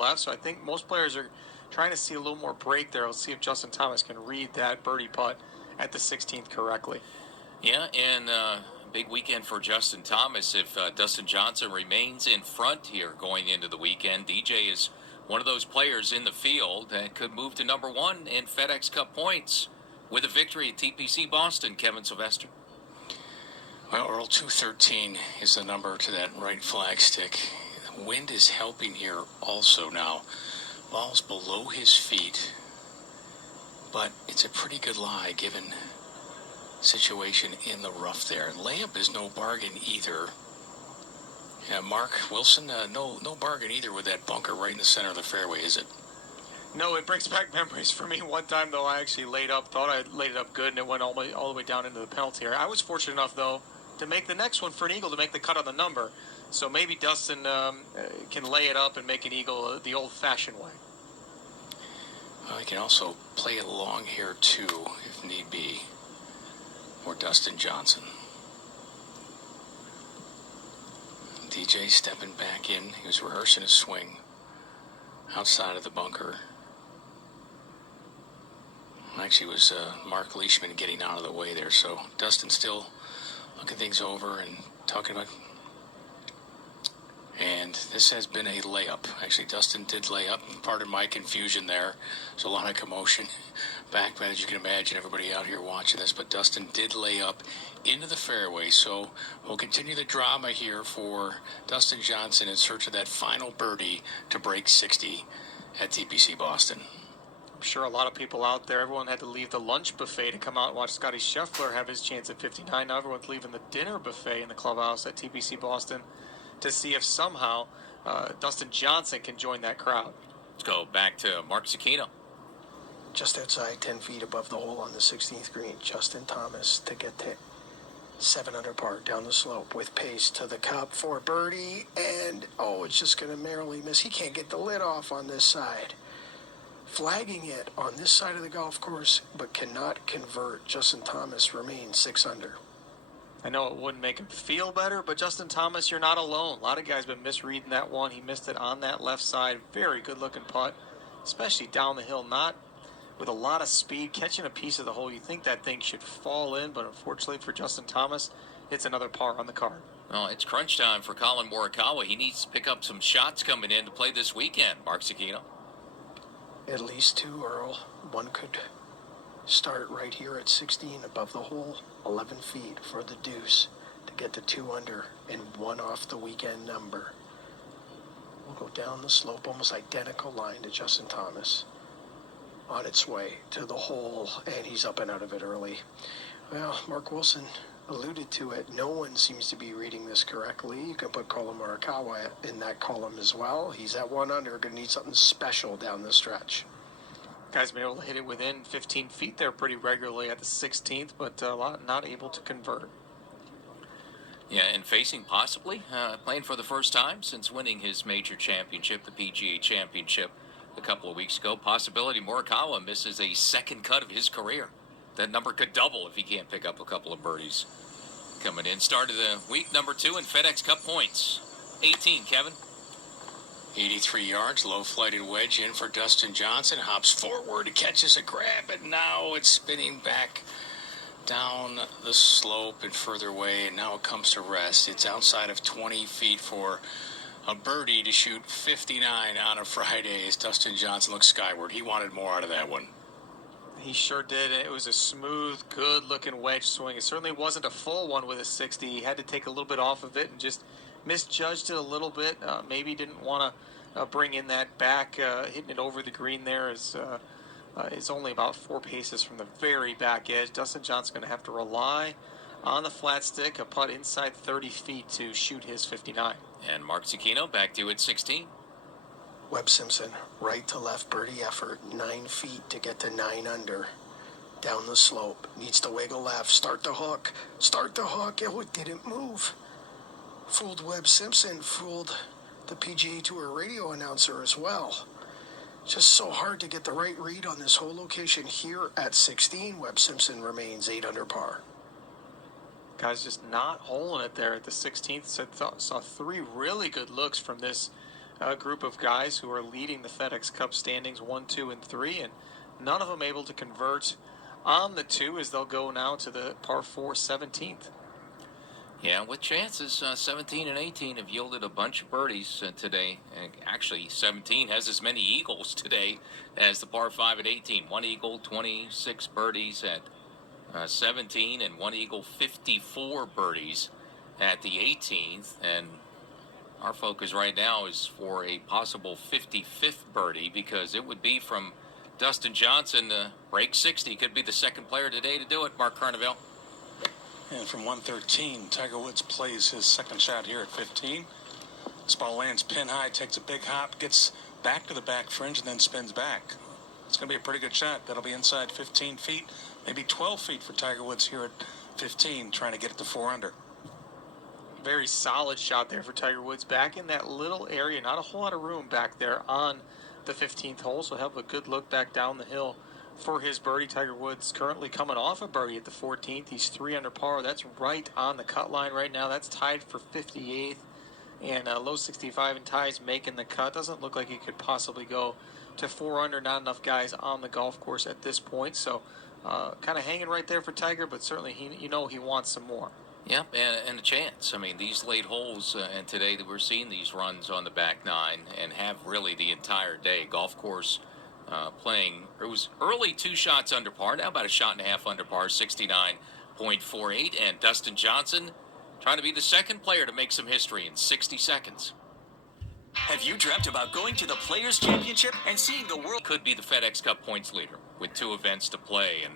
left. So I think most players are trying to see a little more break there. Let's see if Justin Thomas can read that birdie putt at the 16th correctly. Yeah, and big weekend for Justin Thomas. If Dustin Johnson remains in front here going into the weekend, DJ is one of those players in the field that could move to number one in FedEx Cup points with a victory at TPC Boston. Kevin Sylvester. Well, Earl, 213 is the number to that right flag stick. The wind is helping here also now. Ball's below his feet, but it's a pretty good lie given situation in the rough there. And layup is no bargain either. Yeah, Mark Wilson, no bargain either with that bunker right in the center of the fairway, is it? No, it brings back memories for me. One time, though, I actually thought I laid it up good, and it went all the way down into the penalty area. I was fortunate enough, though, to make the next one for an eagle to make the cut on the number. So maybe Dustin can lay it up and make an eagle the old-fashioned way. Well, he can also play it along here, too, if need be. Or Dustin Johnson. DJ stepping back in. He was rehearsing his swing outside of the bunker. Actually, it was Mark Leishman getting out of the way there. So Dustin still looking things over and talking about. And this has been a layup. Actually, Dustin did lay up. Pardon my confusion there. There's a lot of commotion back, but as you can imagine, everybody out here watching this. But Dustin did lay up into the fairway. So we'll continue the drama here for Dustin Johnson in search of that final birdie to break 60 at TPC Boston. I'm sure a lot of people out there, everyone had to leave the lunch buffet to come out and watch Scotty Scheffler have his chance at 59. Now everyone's leaving the dinner buffet in the clubhouse at TPC Boston to see if somehow Dustin Johnson can join that crowd. Let's go back to Mark Zecchino. Just outside 10 feet above the hole on the 16th green, Justin Thomas to get to 7 under par down the slope with pace to the cup for birdie, and it's just going to narrowly miss. He can't get the lid off on this side. Flagging it on this side of the golf course, but cannot convert. Justin Thomas remains 6 under. I know it wouldn't make him feel better, but Justin Thomas, you're not alone. A lot of guys been misreading that one. He missed it on that left side. Very good-looking putt, especially down the hill, not with a lot of speed, catching a piece of the hole. You think that thing should fall in, but unfortunately for Justin Thomas, it's another par on the card. Well, it's crunch time for Colin Morikawa. He needs to pick up some shots coming in to play this weekend, Mark Zecchino. At least 2, Earl. One could start right here at 16 above the hole, 11 feet for the deuce to get to 2 under and 1 off the weekend number. We'll go down the slope, almost identical line to Justin Thomas on its way to the hole, and he's up and out of it early. Well, Mark Wilson alluded to it. No one seems to be reading this correctly. You can put Colin Morikawa in that column as well. He's at 1 under, going to need something special down the stretch. Guys been able to hit it within 15 feet there pretty regularly at the 16th, but not able to convert. Yeah, and facing possibly playing for the first time since winning his major championship, the PGA Championship, a couple of weeks ago. Possibility Morikawa misses a second cut of his career. That number could double if he can't pick up a couple of birdies. Coming in, start of the week, number 2 in FedEx Cup points. 18, Kevin. 83 yards, low-flighted wedge in for Dustin Johnson. Hops forward, catches a grab, and now it's spinning back down the slope and further away, and now it comes to rest. It's outside of 20 feet for a birdie to shoot 59 on a Friday as Dustin Johnson looks skyward. He wanted more out of that one. He sure did. It was a smooth, good-looking wedge swing. It certainly wasn't a full one with a 60. He had to take a little bit off of it and just misjudged it a little bit. Maybe didn't want to bring in that back. Hitting it over the green there is only about 4 paces from the very back edge. Dustin Johnson's going to have to rely on the flat stick, a putt inside 30 feet to shoot his 59. And Mark Zecchino back to you at 16. Webb Simpson, right to left birdie effort, 9 feet to get to 9 under. Down the slope, needs to wiggle left, start the hook. Oh, it didn't move. Fooled Webb Simpson, fooled the PGA Tour radio announcer as well. Just so hard to get the right read on this whole location here at 16. Webb Simpson remains 8 under par. Guys just not holing it there at the 16th. Saw 3 really good looks from this group of guys who are leading the FedEx Cup standings 1, 2, and 3, and none of them able to convert on the 2 as they'll go now to the par 4 17th. Yeah, with chances, 17 and 18 have yielded a bunch of birdies today. And actually, 17 has as many eagles today as the par 5 at 18. One eagle, 26 birdies at 17, and one eagle, 54 birdies at the 18th. And our focus right now is for a possible 55th birdie, because it would be from Dustin Johnson to break 60. Could be the second player today to do it, Mark Carnevale. And from 113, Tiger Woods plays his second shot here at 15. This ball lands pin high, takes a big hop, gets back to the back fringe, and then spins back. It's going to be a pretty good shot. That'll be inside 15 feet, maybe 12 feet for Tiger Woods here at 15, trying to get it to 4 under. Very solid shot there for Tiger Woods. Back in that little area, not a whole lot of room back there on the 15th hole, so have a good look back down the hill for his birdie. Tiger Woods currently coming off a birdie at the 14th. He's 3 under par. That's right on the cut line right now. That's tied for 58th, and low 65 and ties making the cut. Doesn't look like he could possibly go to 4 under. Not enough guys on the golf course at this point, so kind of hanging right there for Tiger, but certainly he wants some more. Yep, and a chance. I mean, these late holes, and today that we're seeing these runs on the back 9 and have really the entire day. Golf course playing, it was early 2 shots under par, now about a shot and a half under par, 69.48. And Dustin Johnson trying to be the second player to make some history in 60 seconds. Have you dreamt about going to the Players' Championship and seeing the world? Could be the FedEx Cup points leader with 2 events to play, and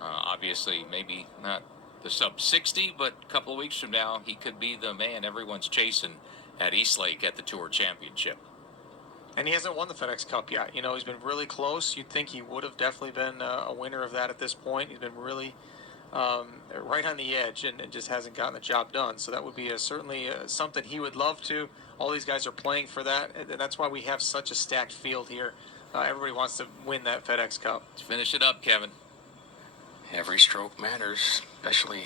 obviously maybe not the sub 60, but a couple of weeks from now he could be the man everyone's chasing at Eastlake at the Tour Championship. And he hasn't won the FedEx Cup yet. He's been really close. You'd think he would have definitely been a winner of that at this point. He's been really right on the edge and just hasn't gotten the job done. So that would be certainly something he would love to. All these guys are playing for that, and that's why we have such a stacked field here. Everybody wants to win that FedEx Cup. Let's finish it up, Kevin. Every stroke matters, especially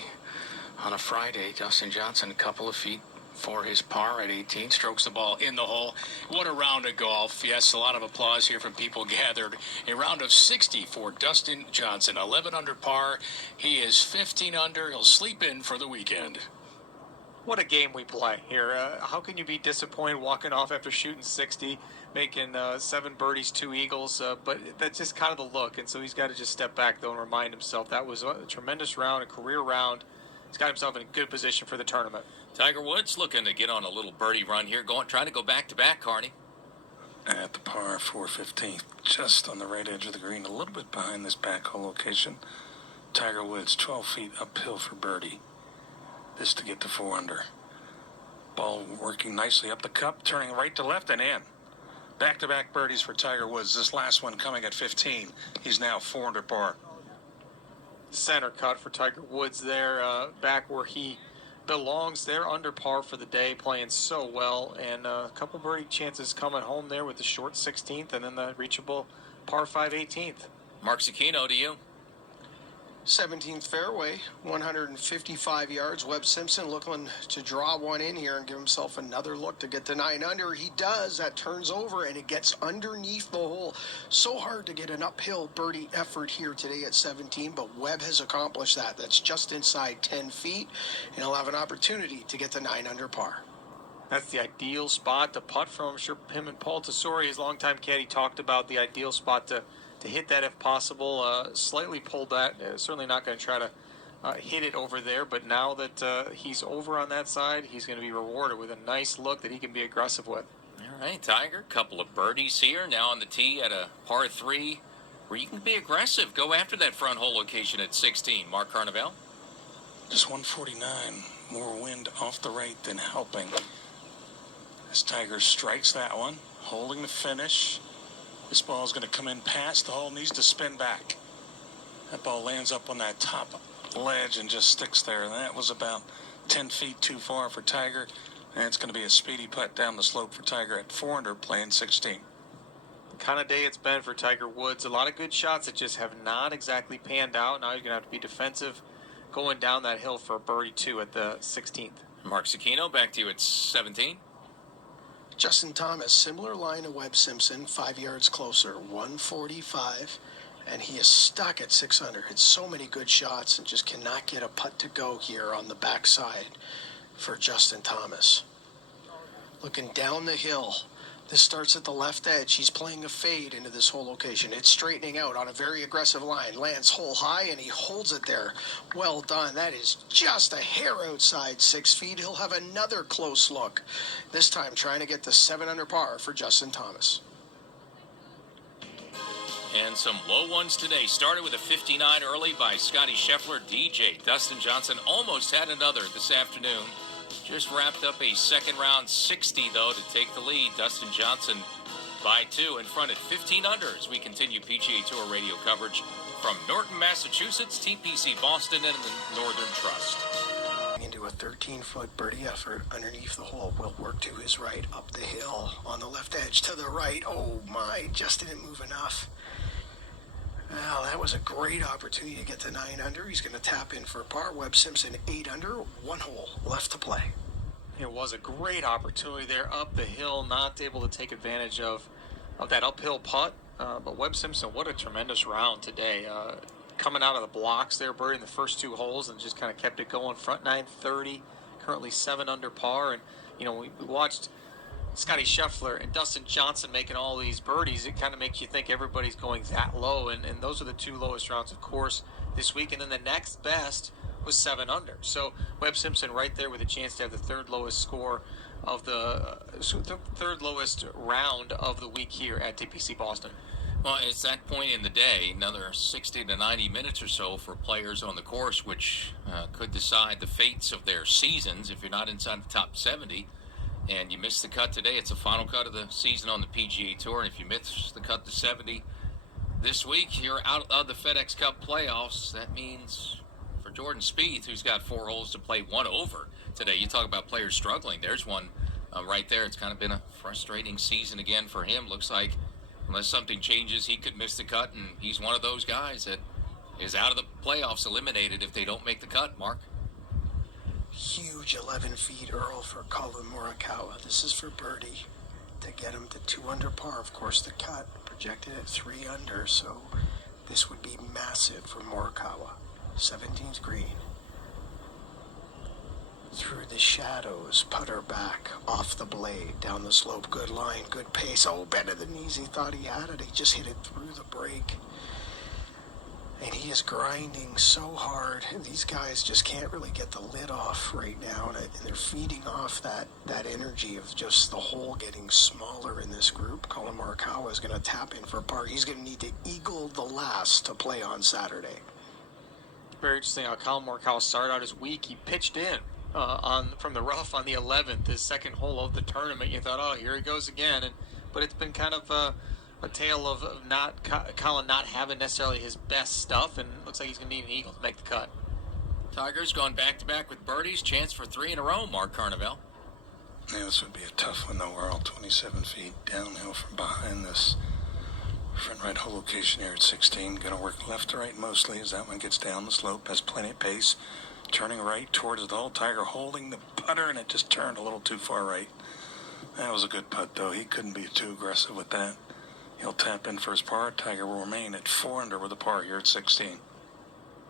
on a Friday. Dustin Johnson, a couple of feet for his par at 18, strokes the ball in the hole. What a round of golf. Yes, a lot of applause here from people gathered. A round of 60 for Dustin Johnson, 11 under par. He is 15 under. He'll sleep in for the weekend. What a game we play here. How can you be disappointed walking off after shooting 60, making 7 birdies, 2 eagles? But that's just kind of the look. And so he's got to just step back, though, and remind himself that was a tremendous round, a career round. He's got himself in a good position for the tournament. Tiger Woods looking to get on a little birdie run here, trying to go back-to-back, Carney. At the par 415, just on the right edge of the green, a little bit behind this back hole location. Tiger Woods, 12 feet uphill for birdie. This to get to 4 under. Ball working nicely up the cup, turning right to left and in. Back-to-back birdies for Tiger Woods. This last one coming at 15. He's now 4 under par. Center cut for Tiger Woods there, back where he belongs. There under par for the day, playing so well, and a couple birdie chances coming home there with the short 16th and then the reachable par 5 18th. Mark Zecchino, to you. 17th fairway, 155 yards. Webb Simpson looking to draw one in here and give himself another look to get to 9 under. He does. That turns over and it gets underneath the hole. So hard to get an uphill birdie effort here today at 17, but Webb has accomplished that. That's just inside 10 feet, and he'll have an opportunity to get to 9 under par. That's the ideal spot to putt from. I'm sure him and Paul Tesori, his longtime caddy, talked about the ideal spot to hit that if possible. Slightly pulled that. Certainly not going to try to hit it over there, but now that he's over on that side, he's going to be rewarded with a nice look that he can be aggressive with. All right, Tiger, couple of birdies here. Now on the tee at a par 3 where you can be aggressive. Go after that front hole location at 16. Mark Carnevale. Just 149. More wind off the right than helping. As Tiger strikes that one, holding the finish. This ball is going to come in past the hole, needs to spin back. That ball lands up on that top ledge and just sticks there. And that was about 10 feet too far for Tiger. And it's going to be a speedy putt down the slope for Tiger at 4 under, playing 16. The kind of day it's been for Tiger Woods. A lot of good shots that just have not exactly panned out. Now you're going to have to be defensive going down that hill for a birdie 2 at the 16th. Mark Zecchino, back to you at 17. Justin Thomas, similar line to Webb Simpson, 5 yards closer, 145, and he is stuck at 6 under. Hits so many good shots and just cannot get a putt to go here on the backside for Justin Thomas. Looking down the hill. This starts at the left edge. He's playing a fade into this hole location. It's straightening out on a very aggressive line. Lands hole high, and he holds it there. Well done. That is just a hair outside 6 feet. He'll have another close look. This time trying to get the 7 under par for Justin Thomas. And some low ones today. Started with a 59 early by Scotty Scheffler. DJ Dustin Johnson almost had another this afternoon. Just wrapped up a second round 60, though, to take the lead. Dustin Johnson by 2 in front at 15 under as we continue PGA Tour radio coverage from Norton, Massachusetts, TPC Boston, and the Northern Trust. Into a 13-foot birdie effort underneath the hole. Will work to his right, up the hill, on the left edge, to the right. Oh my, just didn't move enough. Well, that was a great opportunity to get to 9 under. He's going to tap in for par. Webb Simpson 8 under, 1 hole left to play. It was a great opportunity there up the hill, not able to take advantage of that uphill putt. But Webb Simpson, what a tremendous round today. Coming out of the blocks there, birding the first 2 holes and just kind of kept it going. Front 930, currently 7 under par. And, you know, we watched Scotty Scheffler and Dustin Johnson making all these birdies. It kind of makes you think everybody's going that low. And those are the 2 lowest rounds, of course, this week. And then the next best was 7 under. So Webb Simpson right there with a chance to have the 3rd lowest score of the 3rd lowest round of the week here at TPC Boston. Well, it's that point in the day, another 60 to 90 minutes or so for players on the course, which could decide the fates of their seasons. If you're not inside the top 70 and you miss the cut today, it's the final cut of the season on the PGA Tour. And if you miss the cut to 70 this week, you're out of the FedEx Cup playoffs. That means for Jordan Spieth, who's got 4 holes to play, 1 over today. You talk about players struggling. There's one right there. It's kind of been a frustrating season again for him. Looks like unless something changes, he could miss the cut, and he's one of those guys that is out of the playoffs, eliminated if they don't make the cut, Mark. Huge 11 feet Earl for Colin Morikawa. This is for birdie to get him to 2 under par. Of course, the cut projected at 3 under, so this would be massive for Morikawa. 17th green. Through the shadows, putter back, off the blade, down the slope, good line, good pace. Oh, better than easy, thought he had it. He just hit it through the break. And he is grinding so hard. These guys just can't really get the lid off right now, and they're feeding off that energy of just the hole getting smaller in this group. Colin Morikawa is going to tap in for a par. He's going to need to eagle the last to play on Saturday. Very interesting how Colin Morikawa started out his week. He pitched in from the rough on the 11th, his 2nd hole of the tournament. You thought, oh, here he goes again. But it's been kind of a tale of Colin not having necessarily his best stuff, and looks like he's going to need an eagle to make the cut. Tiger's gone back-to-back with birdies. Chance for 3 in a row, Mark Carnevale. Yeah, this would be a tough one, though. We're all 27 feet downhill from behind this front right hole location here at 16. Going to work left to right mostly as that one gets down the slope. Has plenty of pace. Turning right towards the hole. Tiger holding the putter, and it just turned a little too far right. That was a good putt, though. He couldn't be too aggressive with that. He'll tap in for his par. Tiger will remain at 4 under with a par here at 16.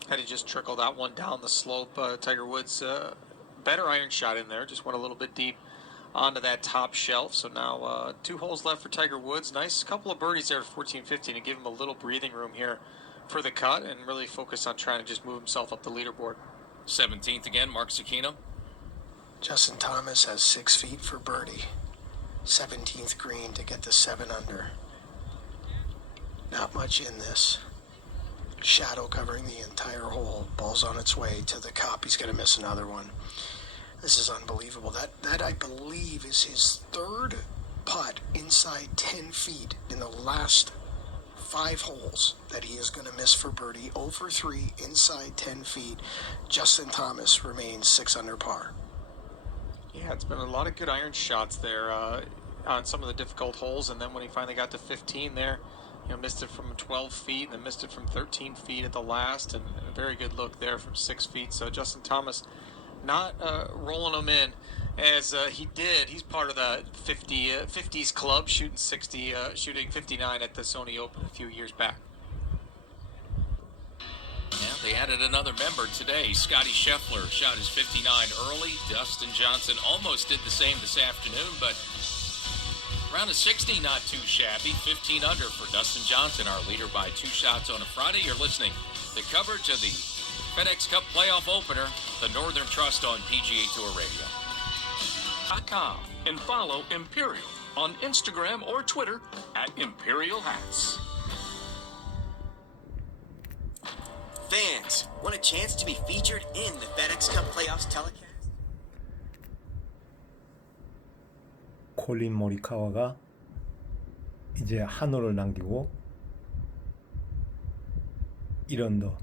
Had to just trickle that one down the slope. Tiger Woods, better iron shot in there. Just went a little bit deep onto that top shelf. So now 2 holes left for Tiger Woods. Nice couple of birdies there at 14-15 to give him a little breathing room here for the cut and really focus on trying to just move himself up the leaderboard. 17th again, Mark Cicchino. Justin Thomas has 6 feet for birdie. 17th green to get the 7 under. Not much in this. Shadow covering the entire hole. Ball's on its way to the cup. He's going to miss another one. This is unbelievable. That I believe is his 3rd putt inside 10 feet in the last 5 holes that he is going to miss for birdie. Over 3 inside 10 feet. Justin Thomas remains 6 under par. Yeah, it's been a lot of good iron shots there on some of the difficult holes, and then when he finally got to 15 there, missed it from 12 feet and then missed it from 13 feet at the last, and a very good look there from 6 feet. So Justin Thomas not rolling them in as he's part of the 50s club, shooting 59 at the Sony Open a few years back. Yeah, they added another member today. Scotty Scheffler shot his 59 early. Dustin Johnson almost did the same this afternoon, but around a 60, not too shabby. 15 under for Dustin Johnson, our leader by 2 shots on a Friday. You're listening to coverage of the FedEx Cup playoff opener, the Northern Trust on PGA Tour Radio. .com and follow Imperial on Instagram or Twitter at Imperial Hats. Fans, want a chance to be featured in the FedEx Cup Playoffs telecast? 콜린 모리카와가 이제 한 홀을 남기고 1언더,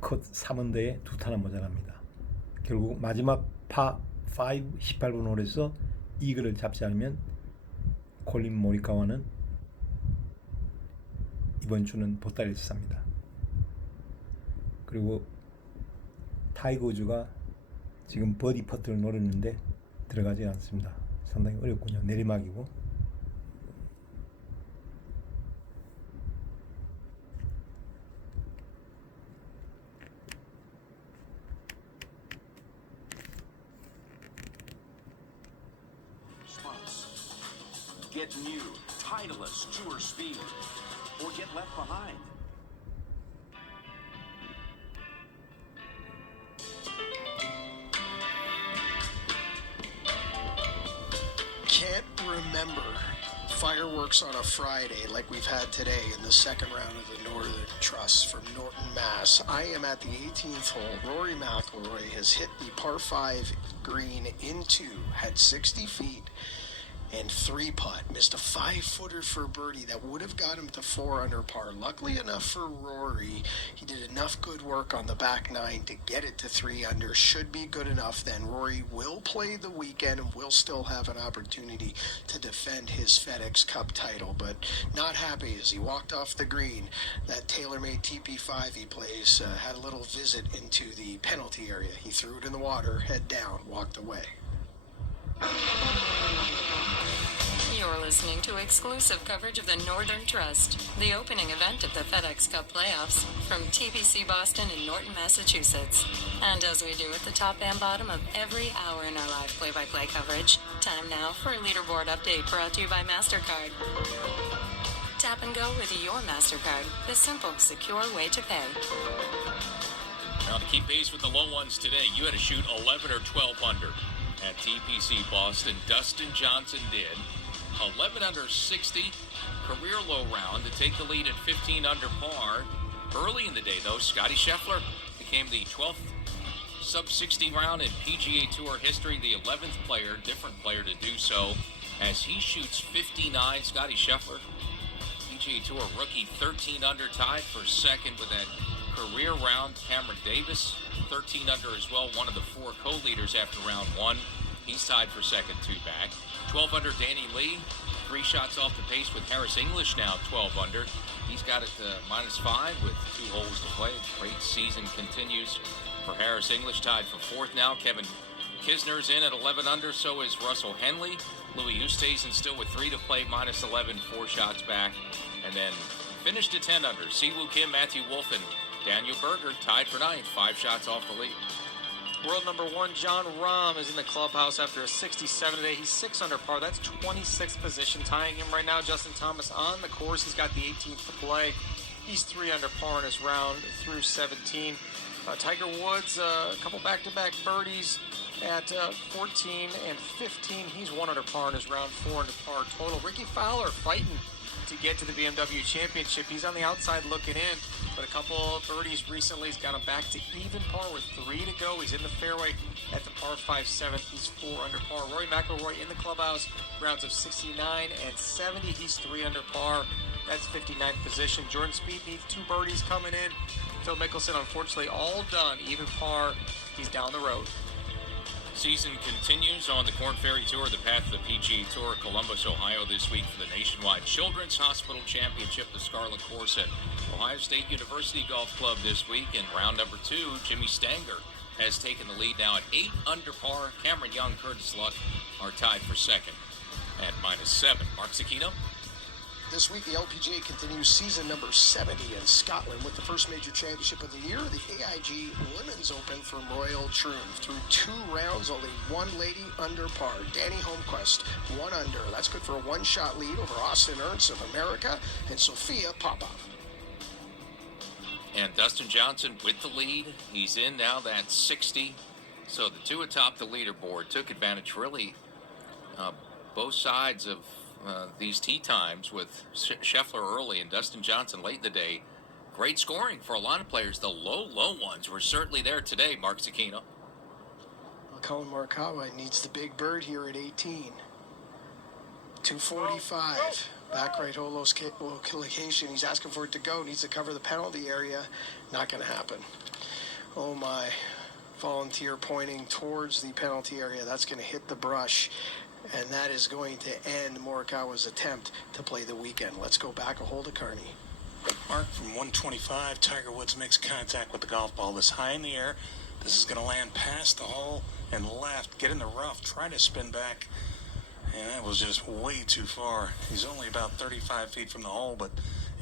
컷 3언더에 2타나 모자랍니다. 결국 마지막 파5 18번 홀에서 이글을 잡지 않으면 콜린 모리카와는 이번 주는 보따리를 쌉니다. 그리고 타이거 우즈가 지금 버디 퍼트를 노렸는데 들어가지 않습니다. 상당히 어렵군요. 내리막이고. Get new, Titleist Tour Speed, or get left behind. Can't remember fireworks on a Friday like we've had today in the second round of the Northern Trust from Norton, Mass. I am at the 18th hole. Rory McIlroy has hit the par 5 green in 2, had 60 feet and 3-putt. Missed a 5-footer for birdie that would have got him to 4 under par. Luckily enough for Rory, he did enough good work on the back 9 to get it to 3 under. Should be good enough. Then Rory will play the weekend and will still have an opportunity to defend his FedEx Cup title. But not happy as he walked off the green. That TaylorMade TP5 he plays had a little visit into the penalty area. He threw it in the water, head down, walked away. You're listening to exclusive coverage of the Northern Trust, the opening event of the FedEx Cup playoffs, from TPC Boston in Norton, Massachusetts. And as we do at the top and bottom of every hour in our live play-by-play coverage, time now for a leaderboard update brought to you by MasterCard. Tap and go with your MasterCard, the simple, secure way to pay. Now, to keep pace with the low ones today, you had to shoot 11 or 12 under at TPC Boston. Dustin Johnson did. 11 under 60, career low round to take the lead at 15 under par. Early in the day, though, Scotty Scheffler became the 12th sub-60 round in PGA Tour history, the 11th player, different player to do so, as he shoots 59. Scotty Scheffler, PGA Tour rookie, 13 under, tied for second with that career round. Cameron Davis, 13 under as well, one of the 4 co-leaders after round 1. He's tied for second, 2 back. 12 under Danny Lee, 3 shots off the pace with Harris English now 12 under. He's got it -5 with 2 holes to play. Great season continues for Harris English, tied for 4th now. Kevin Kisner's in at 11 under, so is Russell Henley. Louis Oosthuizen still with 3 to play, -11, 4 shots back. And then finished at 10 under. Siwoo Kim, Matthew Wolff, and Daniel Berger tied for 9th, 5 shots off the lead. World number 1, John Rahm, is in the clubhouse after a 67 today. He's 6 under par. That's 26th position. Tying him right now, Justin Thomas on the course. He's got the 18th to play. He's 3 under par in his round through 17. Tiger Woods, a couple back-to-back birdies at 14 and 15. He's 1 under par in his round, 4 under par total. Ricky Fowler fighting to get to the BMW Championship. He's on the outside looking in, but a couple of birdies recently has got him back to even par with 3 to go. He's in the fairway at the par 5 7th. He's 4 under par. Rory McIlroy in the clubhouse, rounds of 69 and 70. He's 3 under par. That's 59th position. Jordan Spieth needs 2 birdies coming in. Phil Mickelson, unfortunately, all done. Even par. He's down the road. Season continues on the Korn Ferry Tour, the path of the PGA Tour, Columbus, Ohio, this week for the Nationwide Children's Hospital Championship, the Scarlet Course at Ohio State University Golf Club this week. In round number 2, Jimmy Stanger has taken the lead now at 8 under par. Cameron Young, Curtis Luck are tied for second at -7. Mark Zecchino. This week, the LPGA continues season number 70 in Scotland with the first major championship of the year, the AIG Women's Open from Royal Troon. Through 2 rounds, only one lady under par. Danny Holmquist, 1 under. That's good for a 1-shot lead over Austin Ernst of America and Sophia Popov. And Dustin Johnson with the lead. He's in now, that's 60. So the two atop the leaderboard took advantage, really, both sides of these tee times with Scheffler early and Dustin Johnson late in the day. Great scoring for a lot of players. The low ones were certainly there today, Mark Zecchino. Well, Colin Morikawa needs the big bird here at 18. 245. Back right hole location. He's asking for it to go. Needs to cover the penalty area. Not going to happen. Oh my. Volunteer pointing towards the penalty area. That's going to hit the brush. And that is going to end Morikawa's attempt to play the weekend. Let's go back a hole to Kearney. Mark, from 125, Tiger Woods makes contact with the golf ball this high in the air. This is going to land past the hole and left, get in the rough, try to spin back. And that was just way too far. He's only about 35 feet from the hole, but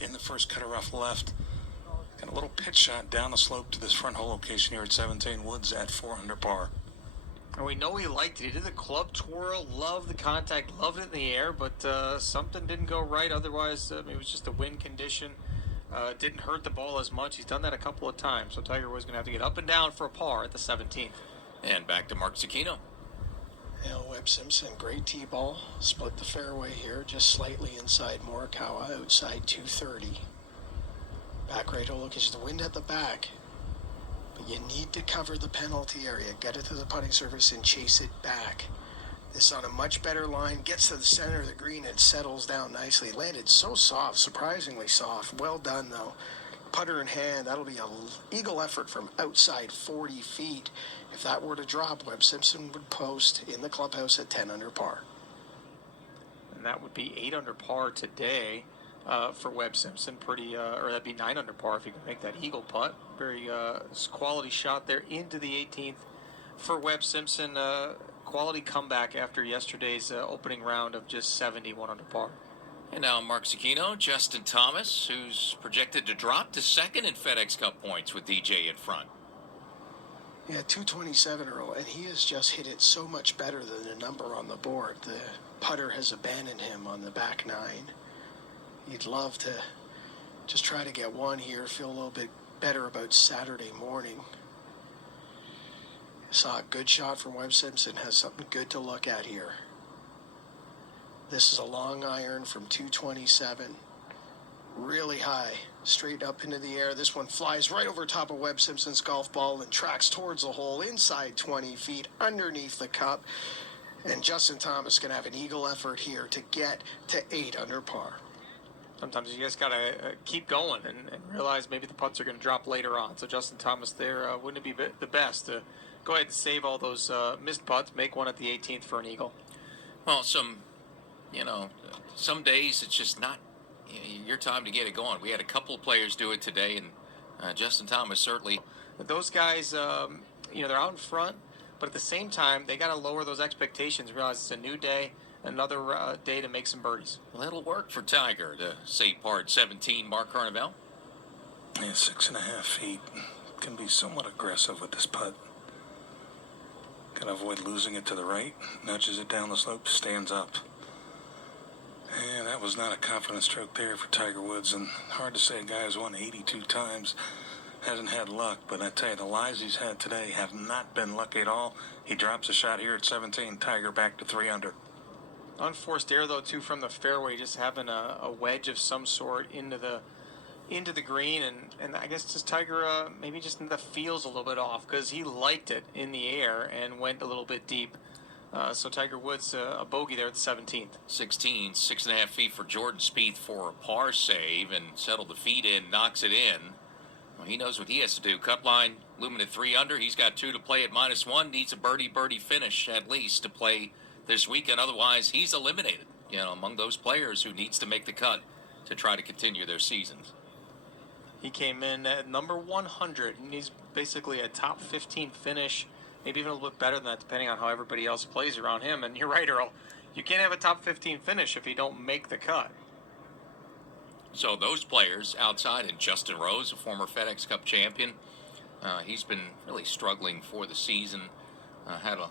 in the first cut of rough left. Got a little pitch shot down the slope to this front hole location here at 17. Woods at 4 under par. And we know he liked it. He did the club twirl, loved the contact, loved it in the air, but something didn't go right. Otherwise, it was just a wind condition. Didn't hurt the ball as much. He's done that a couple of times. So Tiger was going to have to get up and down for a par at the 17th. And back to Mark Zecchino. Webb Simpson, great tee ball. Split the fairway here, just slightly inside Morikawa, outside 230. Back right hole location. The wind at the back. But you need to cover the penalty area. Get it to the putting surface and chase it back. This on a much better line. Gets to the center of the green and settles down nicely. Landed so soft, surprisingly soft. Well done, though. Putter in hand. That'll be an eagle effort from outside 40 feet. If that were to drop, Webb Simpson would post in the clubhouse at 10 under par. And that would be 8 under par today. For Webb Simpson, pretty, or that'd be 9 under par if he can make that eagle putt. Very quality shot there into the 18th for Webb Simpson. Quality comeback after yesterday's opening round of just 71 under par. And now Mark Zecchino, Justin Thomas, who's projected to drop to second in FedEx Cup points with DJ in front. Yeah, 227, Earl, and he has just hit it so much better than the number on the board. The putter has abandoned him on the back 9. You'd love to just try to get one here, feel a little bit better about Saturday morning. Saw a good shot from Webb Simpson, has something good to look at here. This is a long iron from 227. Really high, straight up into the air. This one flies right over top of Webb Simpson's golf ball and tracks towards the hole inside 20 feet underneath the cup. And Justin Thomas going to have an eagle effort here to get to 8 under par. Sometimes you just got to keep going and realize maybe the putts are going to drop later on. So Justin Thomas there, wouldn't it be the best to go ahead and save all those missed putts, make one at the 18th for an eagle? Well, some days it's just not your time to get it going. We had a couple of players do it today, and Justin Thomas certainly. Those guys, they're out in front, but at the same time, they got to lower those expectations, realize it's a new day. Another day to make some birdies. Well, that'll work for Tiger to save par at 17. Mark Carnevale. Yeah, 6.5 feet. Can be somewhat aggressive with this putt. Got to avoid losing it to the right. Nudges it down the slope, stands up. And that was not a confident stroke there for Tiger Woods. And hard to say a guy who's won 82 times hasn't had luck. But I tell you, the lies he's had today have not been lucky at all. He drops a shot here at 17. Tiger back to 3 under. Unforced air, though, too, from the fairway, just having a wedge of some sort into the green, and I guess just Tiger maybe just the feels a little bit off because he liked it in the air and went a little bit deep. So Tiger Woods a bogey there at the 17th. 16, 6.5 feet for Jordan Spieth for a par save and settled the feet in, knocks it in. Well, he knows what he has to do. Cut line, Lumen at 3 under. He's got 2 to play at -1. Needs a birdie finish at least to play this weekend. Otherwise, he's eliminated, among those players who needs to make the cut to try to continue their seasons. He came in at number 100, and he's basically a top 15 finish, maybe even a little bit better than that, depending on how everybody else plays around him. And you're right, Earl. You can't have a top 15 finish if you don't make the cut. So those players outside, and Justin Rose, a former FedEx Cup champion, he's been really struggling for the season. Had a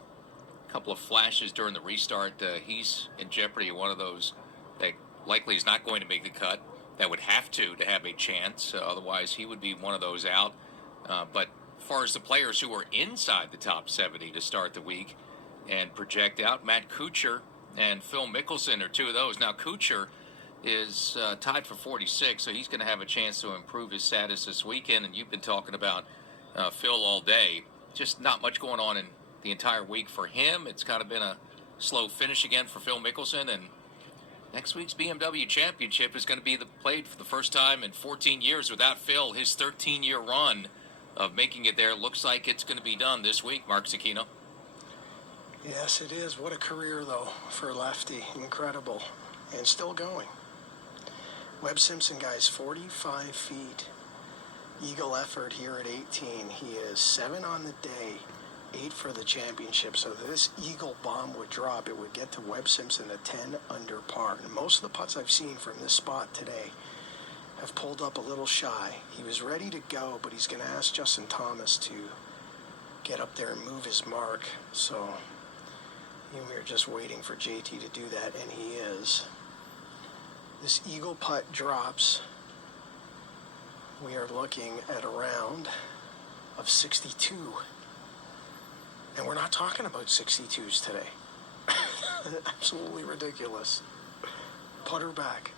couple of flashes during the restart. He's in jeopardy, one of those that likely is not going to make the cut, that would have to have a chance. Otherwise, he would be one of those out. But as far as the players who are inside the top 70 to start the week and project out, Matt Kuchar and Phil Mickelson are two of those. Now, Kuchar is tied for 46, so he's going to have a chance to improve his status this weekend. And you've been talking about Phil all day. Just not much going on in the entire week for him. It's kind of been a slow finish again for Phil Mickelson. And next week's BMW Championship is going to be played for the first time in 14 years without Phil. His 13-year run of making it there looks like it's going to be done this week, Mark Zecchino. Yes, it is. What a career, though, for Lefty. Incredible. And still going. Webb Simpson, guys, 45 feet. Eagle effort here at 18. He is 7 on the day, 8 for the championship. So this eagle bomb would drop. It would get to Webb Simpson at 10 under par. And most of the putts I've seen from this spot today have pulled up a little shy. He was ready to go, but he's going to ask Justin Thomas to get up there and move his mark. So we're just waiting for JT to do that, and he is. This eagle putt drops. We are looking at a round of 62. And we're not talking about 62s today. Absolutely ridiculous. Putter back.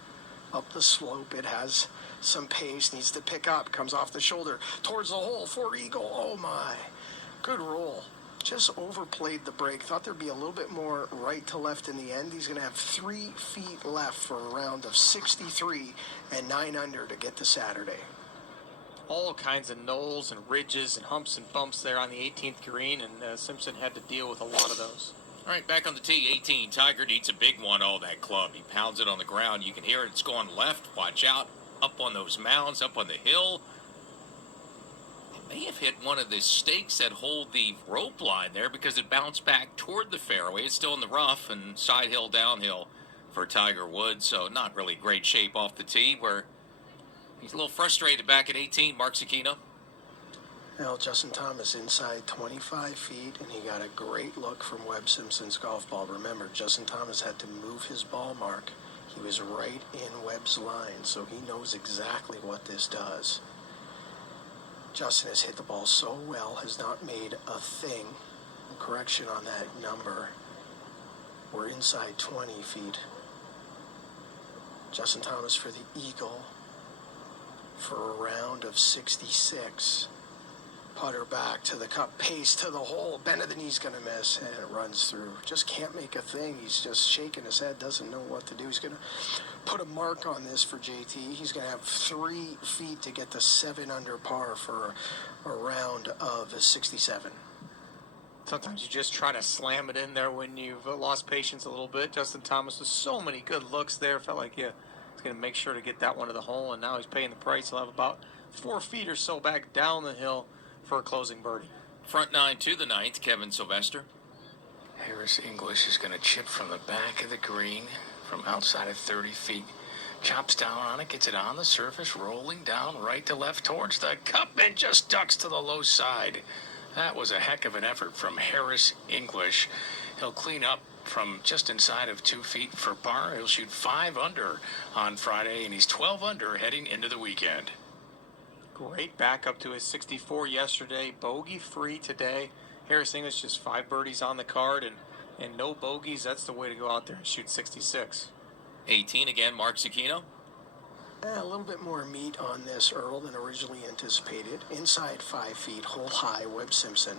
Up the slope. It has some pace. Needs to pick up. Comes off the shoulder. Towards the hole for eagle. Oh my. Good roll. Just overplayed the break. Thought there'd be a little bit more right to left in the end. He's going to have 3 feet left for a round of 63 and 9 under to get to Saturday. All kinds of knolls and ridges and humps and bumps there on the 18th green, and Simpson had to deal with a lot of those. All right, back on the tee, 18. Tiger needs a big one. Oh, that club. He pounds it on the ground. You can hear it. It's going left. Watch out. Up on those mounds, up on the hill. May have hit one of the stakes that hold the rope line there because it bounced back toward the fairway. It's still in the rough and side hill, downhill for Tiger Woods. So not really great shape off the tee, where he's a little frustrated back at 18, Mark Zecchino. Now, Justin Thomas inside 25 feet, and he got a great look from Webb Simpson's golf ball. Remember, Justin Thomas had to move his ball mark. He was right in Webb's line, so he knows exactly what this does. Justin has hit the ball so well, has not made a thing. Correction on that number. We're inside 20 feet. Justin Thomas for the eagle for a round of 66. Putter back to the cup, pace to the hole. Bend of the knee's going to miss, and it runs through. Just can't make a thing. He's just shaking his head, doesn't know what to do. He's going to put a mark on this for JT. He's going to have 3 feet to get to 7 under par for a round of 67. Sometimes you just try to slam it in there when you've lost patience a little bit. Justin Thomas with so many good looks there. Felt like he's going to make sure to get that one to the hole, and now he's paying the price. He'll have about 4 feet or so back down the hill for a closing birdie. Front 9 to the 9th, Kevin Sylvester. Harris English is going to chip from the back of the green from outside of 30 feet. Chops down on it, gets it on the surface, rolling down right to left towards the cup, and just ducks to the low side. That was a heck of an effort from Harris English. He'll clean up from just inside of 2 feet for par. He'll shoot 5 under on Friday, and he's 12 under heading into the weekend. Great backup to his 64 yesterday. Bogey free today. Harris English just 5 birdies on the card and no bogeys. That's the way to go out there and shoot 66. 18 again, Mark Zecchino. A little bit more meat on this, Earl, than originally anticipated. Inside 5 feet, hole high, Webb Simpson.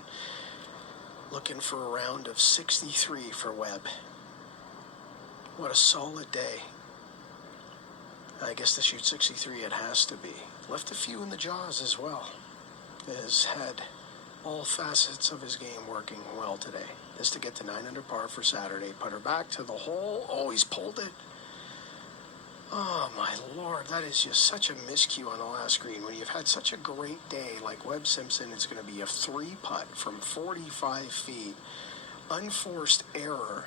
Looking for a round of 63 for Webb. What a solid day. I guess to shoot 63 it has to be. Left a few in the jaws as well. Has had all facets of his game working well today. This to get to 9 under par for Saturday. Putter back to the hole. Oh, he's pulled it. Oh my lord, that is just such a miscue on the last green. When you've had such a great day, like Webb Simpson, it's going to be a 3-putt from 45 feet. Unforced error.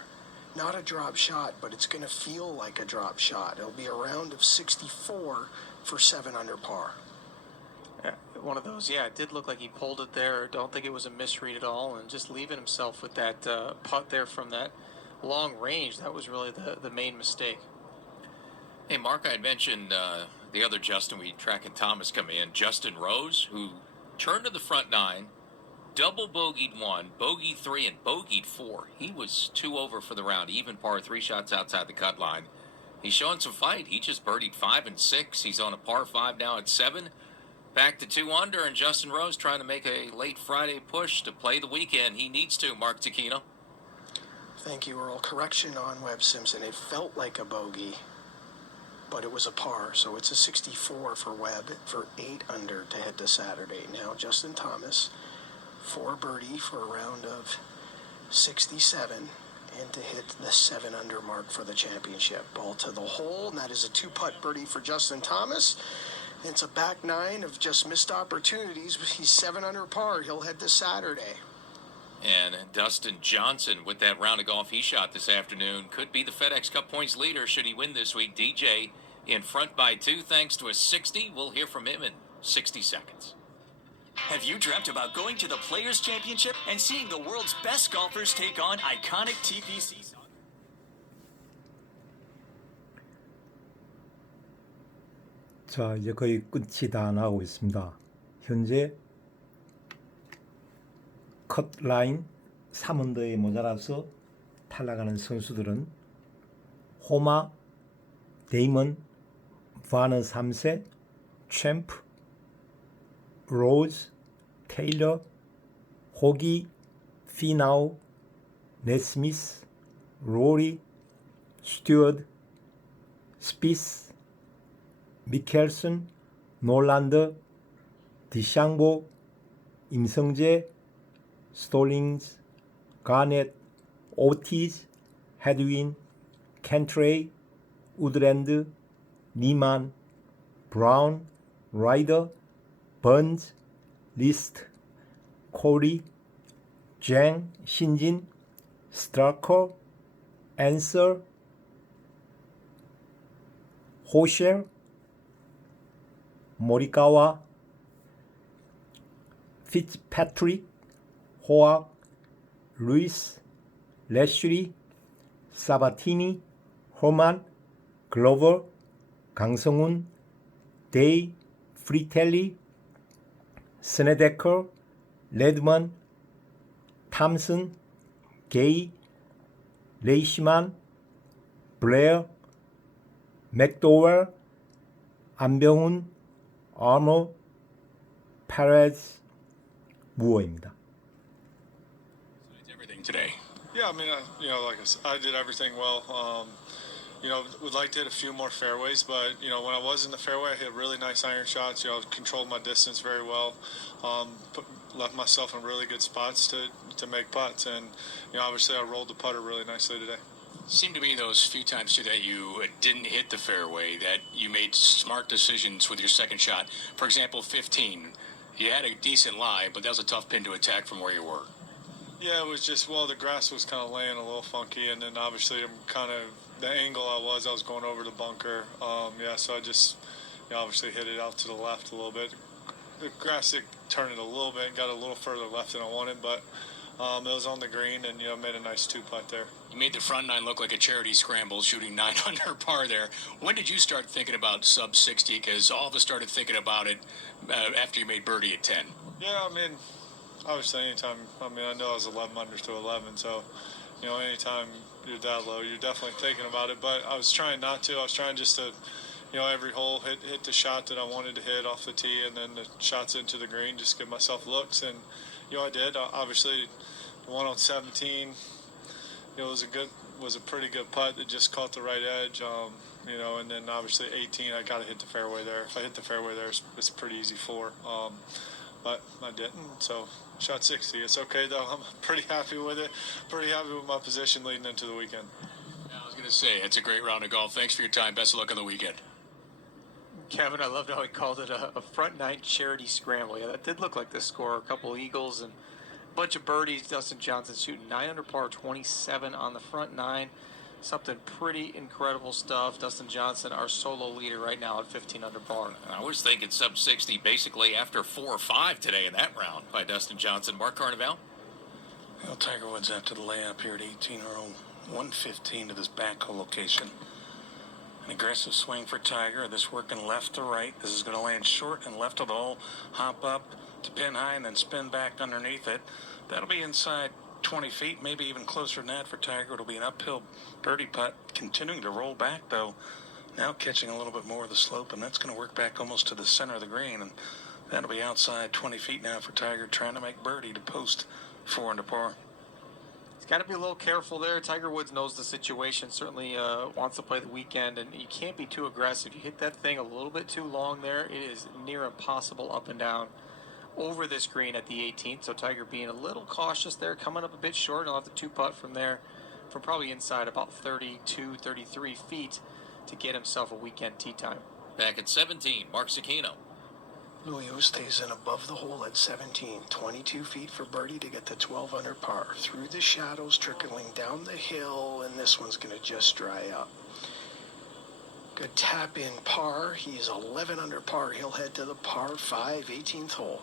Not a drop shot, but it's going to feel like a drop shot. It'll be a round of 64 for 7 under par. Yeah, one of those, yeah, it did look like he pulled it there. Don't think it was a misread at all, and just leaving himself with that putt there from that long range, that was really the main mistake. Hey, Mark, I had mentioned the other Justin we tracking Thomas coming in, Justin Rose, who turned to the front 9, double bogeyed 1, bogeyed 3, and bogeyed 4. He was 2 over for the round, even par, 3 shots outside the cut line. He's showing some fight. He just birdied 5 and 6. He's on a par 5 now at 7. Back to 2 under, and Justin Rose trying to make a late Friday push to play the weekend. He needs to, Mark Tacchino. Thank you, Earl. Correction on Webb Simpson. It felt like a bogey, but it was a par, so it's a 64 for Webb for 8 under to head to Saturday. Now, Justin Thomas, 4 birdie for a round of 67, and to hit the 7 under mark for the championship. Ball to the hole, and that is a 2-putt birdie for Justin Thomas. It's a back 9 of just missed opportunities. He's 7 under par. He'll head to Saturday. And Dustin Johnson with that round of golf he shot this afternoon could be the FedEx Cup points leader should he win this week. DJ in front by 2 thanks to a 60. We'll hear from him in 60 seconds. Have you dreamt about going to the Players Championship and seeing the world's best golfers take on iconic TPC? 자, 이제 거의 끝이 다 나오고 있습니다. 현재 컷 라인 3언더에 모자라서 탈락하는 선수들은 호마, 데이먼, 바너 3세, 챔프, 로즈, 테일러, 호기, 피나우, 네스미스, 로리, 스튜어드, 스피스, 미켈슨, 놀란드, 디샹보, 임성재, 스톨링스, 가넷, 오티즈, 헤드윈, 켄트레이, 우드랜드, 니만, 브라운, 라이더, 번즈, 리스트, 코리, 쟁, 신진, 스트라커, 앤서, 호쉘, 모리카와, 피츠패트릭, 호악, 루이스, 레슈리, 사바티니, 호만, 글로버, 강성훈, 데이, 프리텔리, 스네데커, 레드먼, 탐슨, 게이, 레이시만, 블레어, 맥도웰, 안병훈, 아머, 페레즈, 무어입니다. Everything today. Yeah, I mean, like I said, I did everything well. Would like to hit a few more fairways, but when I was in the fairway, I hit really nice iron shots. Controlled my distance very well. Left myself in really good spots to make putts, and obviously I rolled the putter really nicely today. Seemed to be those few times too that you didn't hit the fairway that you made smart decisions with your second shot. For example, 15. You had a decent lie, but that was a tough pin to attack from where you were. Yeah, it was just, the grass was kind of laying a little funky, and then obviously the angle I was going over the bunker. So I just obviously hit it out to the left a little bit. The grass did turn it a little bit, got a little further left than I wanted, but it was on the green and made a nice 2-putt there. You made the front 9 look like a charity scramble, shooting 9 under par there. When did you start thinking about sub 60? Because all of us started thinking about it after you made birdie at 10. Yeah, I mean, obviously anytime, I know I was 11 under to 11, so, anytime you're that low, you're definitely thinking about it, but I was trying not to. I was trying just to, every hole hit the shot that I wanted to hit off the tee, and then the shots into the green, just give myself looks, and, I did. Obviously, the one on 17, was a pretty good putt that just caught the right edge, and then obviously 18, I got to hit the fairway there. If I hit the fairway there, it's a pretty easy 4. But I didn't, so shot 60. It's okay, though. I'm pretty happy with it. Pretty happy with my position leading into the weekend. I was going going to say, it's a great round of golf. Thanks for your time. Best of luck on the weekend. Kevin, I loved how he called it a front nine charity scramble. Yeah, that did look like the score. A couple eagles and a bunch of birdies. Dustin Johnson shooting 9 under par, 27 on the front nine. Something pretty incredible stuff. Dustin Johnson, our solo leader right now at 15 under par. I was thinking sub 60 basically after 4 or 5 today in that round by Dustin Johnson. Mark Carnevale? Well, Tiger Woods after the layup here at 18 roll, 115 to this backhoe location. An aggressive swing for Tiger. This working left to right. This is going to land short and left of the hole. Hop up to pin high and then spin back underneath it. That'll be inside 20 feet, maybe even closer than that for Tiger. It'll be an uphill birdie putt, continuing to roll back though, now catching a little bit more of the slope, and that's going to work back almost to the center of the green, and that'll be outside 20 feet now for Tiger, trying to make birdie to post 4 under par. He's got to be a little careful there. Tiger Woods knows the situation, certainly wants to play the weekend, and you can't be too aggressive. You hit that thing a little bit too long there, it is near impossible up and down over this green at the 18th. So Tiger being a little cautious there, coming up a bit short. He'll have the 2-putt from there, from probably inside about 32, 33 feet to get himself a weekend tee time. Back at 17, Mark Zecchino. Louis Oosthuizen above the hole at 17, 22 feet for birdie to get to 12 under par. Through the shadows, trickling down the hill, and this one's going to just dry up. Good tap in par. He's 11 under par. He'll head to the par 5, 18th hole.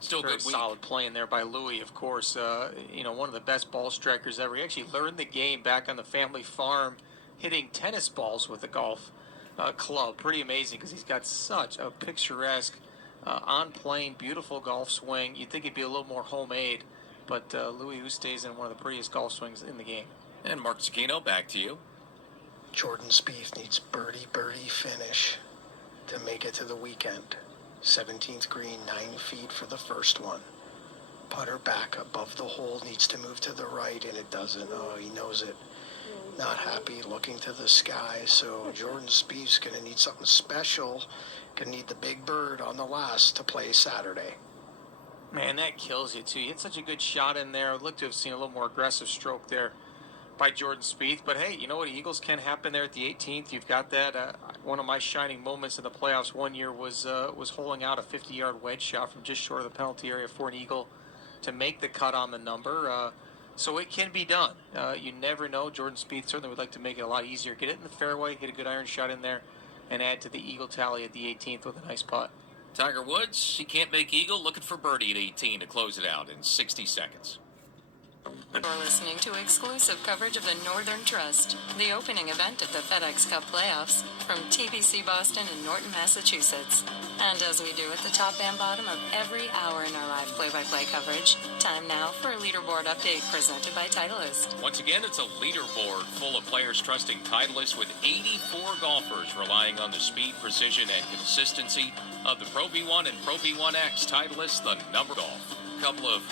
Still very good week. Solid playing there by Louis, of course. One of the best ball strikers ever. He actually learned the game back on the family farm, hitting tennis balls with a golf club. Pretty amazing because he's got such a picturesque, on-plane, beautiful golf swing. You'd think it'd be a little more homemade, but Louis Oosthuizen, one of the prettiest golf swings in the game. And Mark Zecchino, back to you. Jordan Spieth needs birdie finish to make it to the weekend. 17th green, 9 feet for the first one. Putter back above the hole, needs to move to the right, and it doesn't. Oh, he knows it. Not happy, looking to the sky. So Jordan Spieth's going to need something special. Going to need the big bird on the last to play Saturday. Man, that kills you, too. You hit such a good shot in there. I'd look to have seen a little more aggressive stroke there by Jordan Spieth. But, hey, you know what? Eagles can happen there at the 18th. You've got that. One of my shining moments in the playoffs one year was holing out a 50-yard wedge shot from just short of the penalty area for an eagle to make the cut on the number. So it can be done. You never know. Jordan Spieth certainly would like to make it a lot easier. Get it in the fairway, hit a good iron shot in there, and add to the eagle tally at the 18th with a nice putt. Tiger Woods, he can't make eagle, looking for birdie at 18 to close it out in 60 seconds. You're listening to exclusive coverage of the Northern Trust, the opening event of the FedEx Cup playoffs, from TBC Boston and Norton, Massachusetts. And as we do at the top and bottom of every hour in our live play-by-play coverage, time now for a leaderboard update presented by Titleist. Once again, it's a leaderboard full of players trusting Titleist, with 84 golfers relying on the speed, precision, and consistency of the Pro V1 and Pro V1X. Titleist, the number golf. A couple of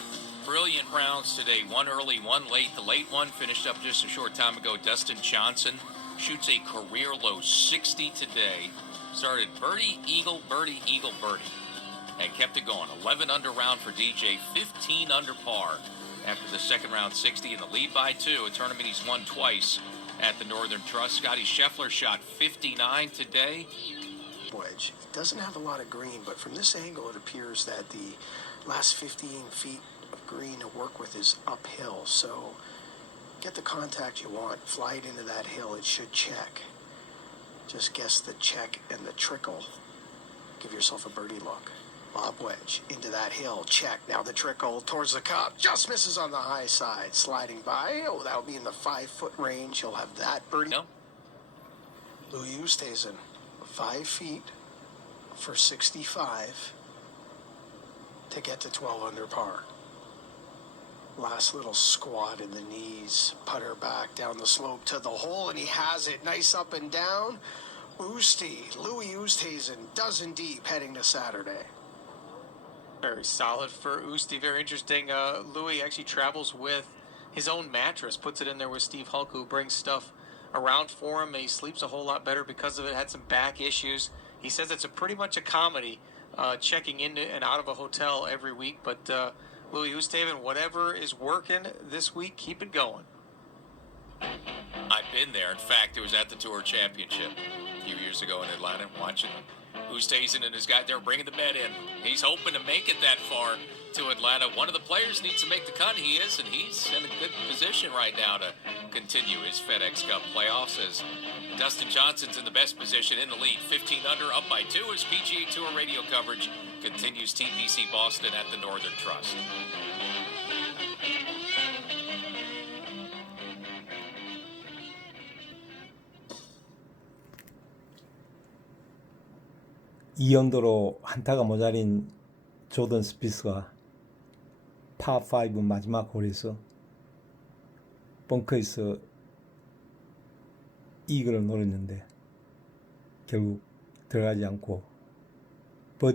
brilliant rounds today, one early, one late. The late one finished up just a short time ago. Dustin Johnson shoots a career low 60 today. Started birdie, eagle, birdie, eagle, birdie, and kept it going. 11 under round for DJ, 15 under par after the second round 60, in the lead by 2. A tournament he's won twice at the Northern Trust. Scotty Scheffler shot 59 today. Wedge. It doesn't have a lot of green, but from this angle it appears that the last 15 feet of green to work with is uphill. So get the contact you want, fly it into that hill, it should check. Just guess the check and the trickle. Give yourself a birdie look. Lob wedge into that hill, check. Now the trickle towards the cup, just misses on the high side. Sliding by, that'll be in the 5-foot range. You'll have that birdie. No. Louis Oosthuizen, 5 feet for 65 to get to 12 under par. Last little squat in the knees, putter back down the slope to the hole, and he has it. Nice up and down. Louis Oosthuizen, dozen deep, heading to Saturday. Very solid for Oosty. Very interesting. Louis actually travels with his own mattress, puts it in there with Steve Hulk, who brings stuff around for him. He sleeps a whole lot better because of it. Had some back issues. He says it's pretty much a comedy, checking in and out of a hotel every week, but Louis Oosthuizen, whatever is working this week, keep it going. I've been there. In fact, it was at the Tour Championship a few years ago in Atlanta, watching Oosthuizen and his guy. They're bringing the men in. He's hoping to make it that far to Atlanta. One of the players needs to make the cut. He is, and he's in a good position right now to continue his FedEx Cup playoffs, as Dustin Johnson's in the best position in the lead, 15 under, up by 2, as PGA Tour radio coverage continues. TPC Boston at the Northern Trust. 이 연도로 한타가 모자린 조던 스피스가 파5 마지막 홀에서 벙커에서 이글을 노렸는데 결국 들어가지 않고